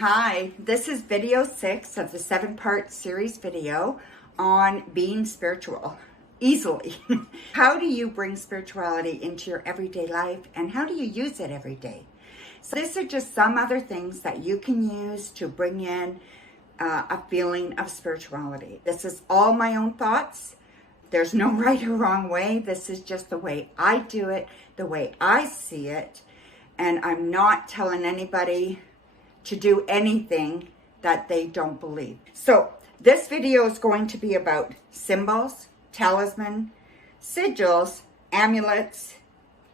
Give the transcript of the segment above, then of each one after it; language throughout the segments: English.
Hi, this is video 6 of the 7-part series video on being spiritual easily. How do you bring spirituality into your everyday life and how do you use it every day? So these are just some other things that you can use to bring in a feeling of spirituality. This is all my own thoughts. There's no right or wrong way. This is just the way I do it, the way I see it. And I'm not telling anybody to do anything that they don't believe. So this video is going to be about symbols, talisman, sigils, amulets,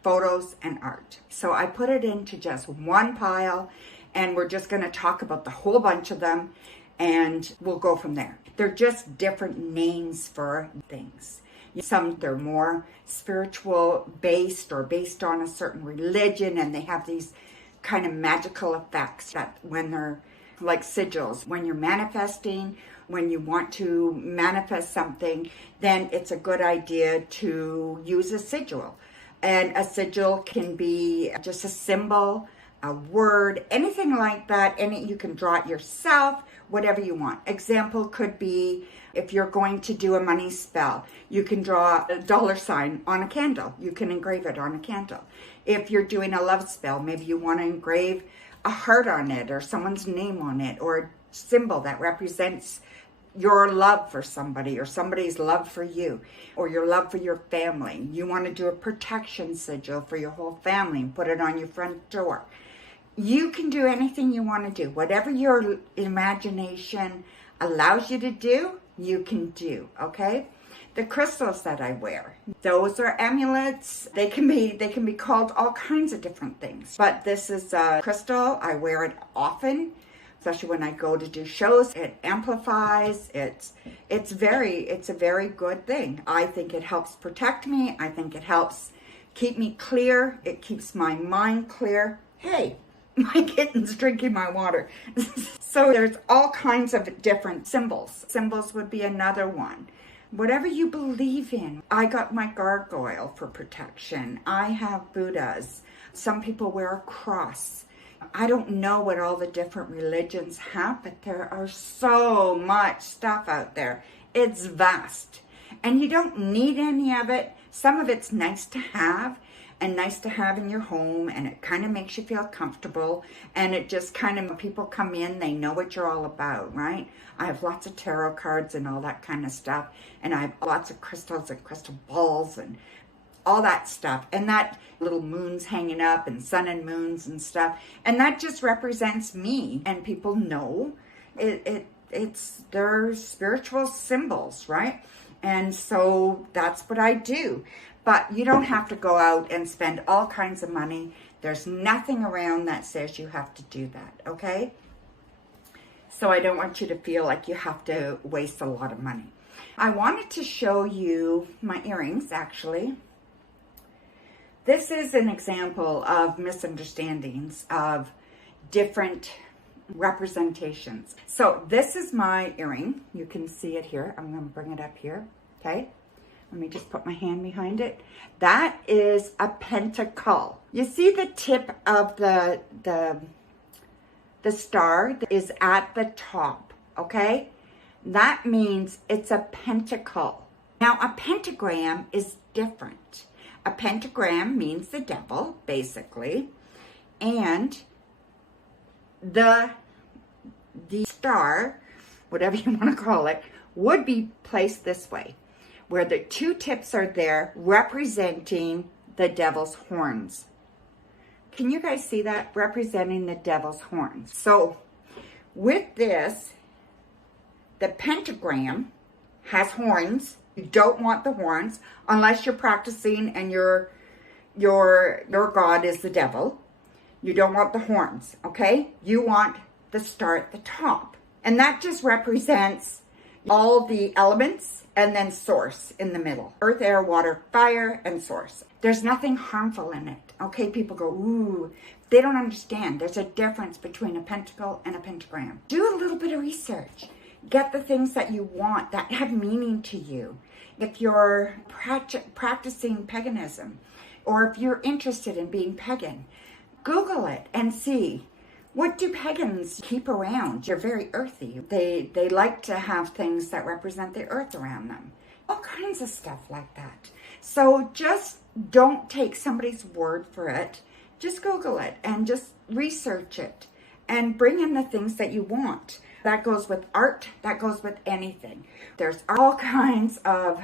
photos, and art. So I put it into just one pile and we're just going to talk about the whole bunch of them and we'll go from there. They're just different names for things. Some they're more spiritual based or based on a certain religion, and they have these kind of magical effects that when they're like sigils, when you're manifesting, when you want to manifest something, then it's a good idea to use a sigil. And a sigil can be just a symbol, a word, anything like that. You can draw it yourself, whatever you want. Example could be if you're going to do a money spell, you can draw a $ on a candle. You can engrave it on a candle. If you're doing a love spell, maybe you want to engrave a heart on it or someone's name on it or a symbol that represents your love for somebody or somebody's love for you or your love for your family. You want to do a protection sigil for your whole family and put it on your front door. You can do anything you want to do. Whatever your imagination allows you to do, you can do, okay? The crystals that I wear, those are amulets. They can be called all kinds of different things. But this is a crystal. I wear it often, especially when I go to do shows. It amplifies. It's a very good thing. I think it helps protect me. I think it helps keep me clear. It keeps my mind clear. Hey, my kitten's drinking my water. So there's all kinds of different symbols. Symbols would be another one. Whatever you believe in. I got my gargoyle for protection. I have Buddhas. Some people wear a cross. I don't know what all the different religions have, but there are so much stuff out there. It's vast. And you don't need any of it. Some of it's nice to have and nice to have in your home, and it kind of makes you feel comfortable, and it just kind of, people come in, they know what you're all about, right? I have lots of tarot cards and all that kind of stuff, and I have lots of crystals and crystal balls and all that stuff, and that little moons hanging up and sun and moons and stuff, and that just represents me, and people know they're spiritual symbols, right? And so that's what I do. But you don't have to go out and spend all kinds of money. There's nothing around that says you have to do that, okay? So I don't want you to feel like you have to waste a lot of money. I wanted to show you my earrings, actually. This is an example of misunderstandings of different representations. So this is my earring. You can see it here. I'm going to bring it up here, okay? Let me just put my hand behind it. That is a pentacle. You see the tip of the star is at the top, okay? That means it's a pentacle. Now, a pentagram is different. A pentagram means the devil, basically, and the star, whatever you want to call it, would be placed this way, where the two tips are there representing the devil's horns. Can you guys see that? Representing the devil's horns. So with this, the pentagram has horns. You don't want the horns unless you're practicing and your God is the devil. You don't want the horns, okay? You want the star at the top. And that just represents all the elements and then source in the middle. Earth, air, water, fire, and source. There's nothing harmful in it. Okay, people go, ooh. They don't understand. There's a difference between a pentacle and a pentagram. Do a little bit of research. Get the things that you want that have meaning to you. If you're practicing paganism, or if you're interested in being pagan, Google it and see What do pagans keep around? They're very earthy. They like to have things that represent the earth around them. All kinds of stuff like that. So just don't take somebody's word for it. Just Google it and just research it and bring in the things that you want. That goes with art. That goes with anything. There's all kinds of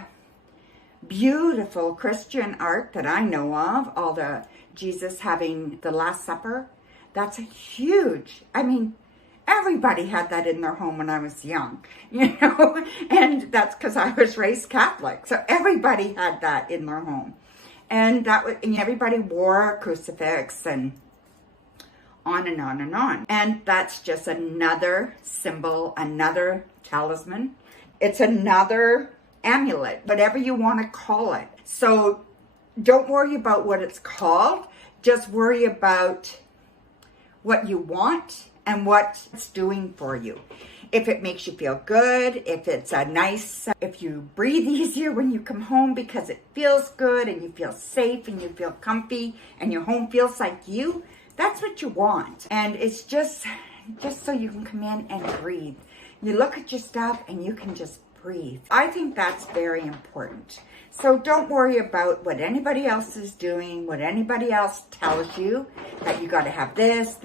beautiful Christian art that I know of. All the Jesus having the Last Supper. That's a huge, I mean, everybody had that in their home when I was young, you know, and that's because I was raised Catholic. So everybody had that in their home. And and everybody wore a crucifix and on and on and on. And that's just another symbol, another talisman. It's another amulet, whatever you want to call it. So don't worry about what it's called. Just worry about what you want and what it's doing for you. If it makes you feel good, if it's a nice, if you breathe easier when you come home because it feels good and you feel safe and you feel comfy and your home feels like you, that's what you want. And it's just so you can come in and breathe. You look at your stuff and you can just breathe. I think that's very important. So don't worry about what anybody else is doing, what anybody else tells you, that you got to have this,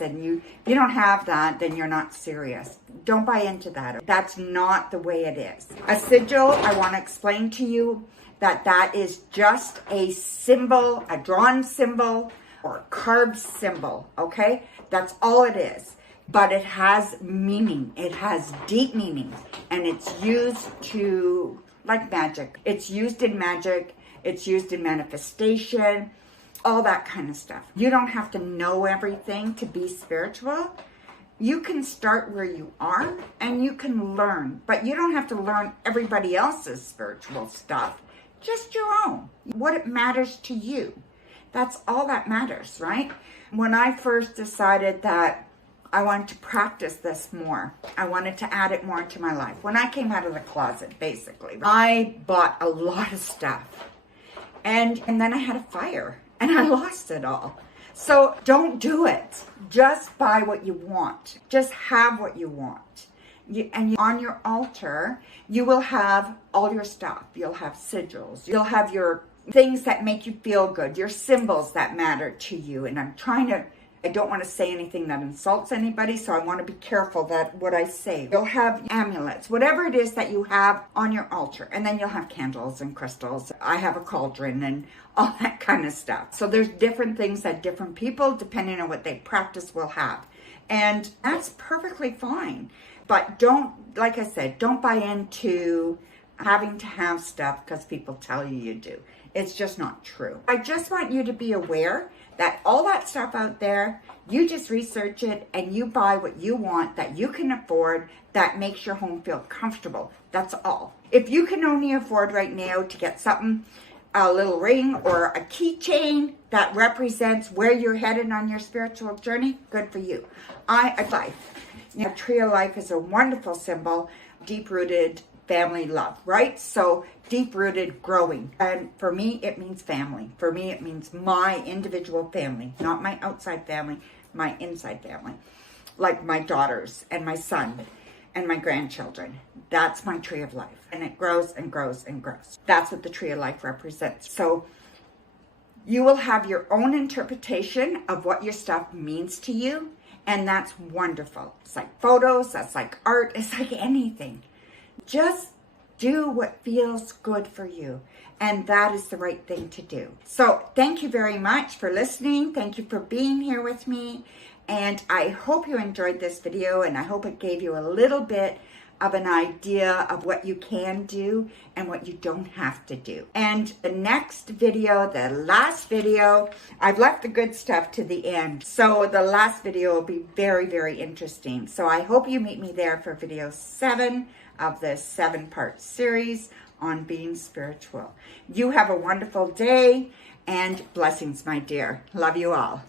and you don't have that, then you're not serious. Don't buy into that. That's not the way it is. A sigil, I want to explain to you that is just a symbol, a drawn symbol or a carved symbol, okay? That's all it is. But it has meaning. It has deep meaning. And it's used to, like magic. It's used in magic. It's used in manifestation. All that kind of stuff. You don't have to know everything to be spiritual. You can start where you are and you can learn. But you don't have to learn everybody else's spiritual stuff. Just your own. What it matters to you. That's all that matters, right? When I first decided that I wanted to practice this more. I wanted to add it more into my life. When I came out of the closet, basically, I bought a lot of stuff. And then I had a fire and I lost it all. So don't do it. Just buy what you want. Just have what you want. On your altar, you will have all your stuff. You'll have sigils. You'll have your things that make you feel good, your symbols that matter to you. And I don't want to say anything that insults anybody, so I want to be careful that what I say. You'll have amulets, whatever it is that you have on your altar. And then you'll have candles and crystals. I have a cauldron and all that kind of stuff. So there's different things that different people, depending on what they practice, will have. And that's perfectly fine. But don't, like I said, don't buy into having to have stuff because people tell you do. It's just not true. I just want you to be aware that all that stuff out there, you just research it and you buy what you want that you can afford that makes your home feel comfortable. That's all. If you can only afford right now to get something, a little ring or a keychain that represents where you're headed on your spiritual journey, good for you. Life. You know, tree of life is a wonderful symbol, deep-rooted family love, right? So deep-rooted growing. And for me, it means family. For me, it means my individual family, not my outside family, my inside family. Like my daughters and my son and my grandchildren. That's my tree of life. And it grows and grows and grows. That's what the tree of life represents. So you will have your own interpretation of what your stuff means to you. And that's wonderful. It's like photos, that's like art, it's like anything. Just do what feels good for you. And that is the right thing to do. So thank you very much for listening. Thank you for being here with me. And I hope you enjoyed this video and I hope it gave you a little bit of an idea of what you can do and what you don't have to do. And the next video, the last video, I've left the good stuff to the end. So the last video will be very, very interesting. So I hope you meet me there for video 7 of this 7-part series on being spiritual. You have a wonderful day and blessings, my dear. Love you all.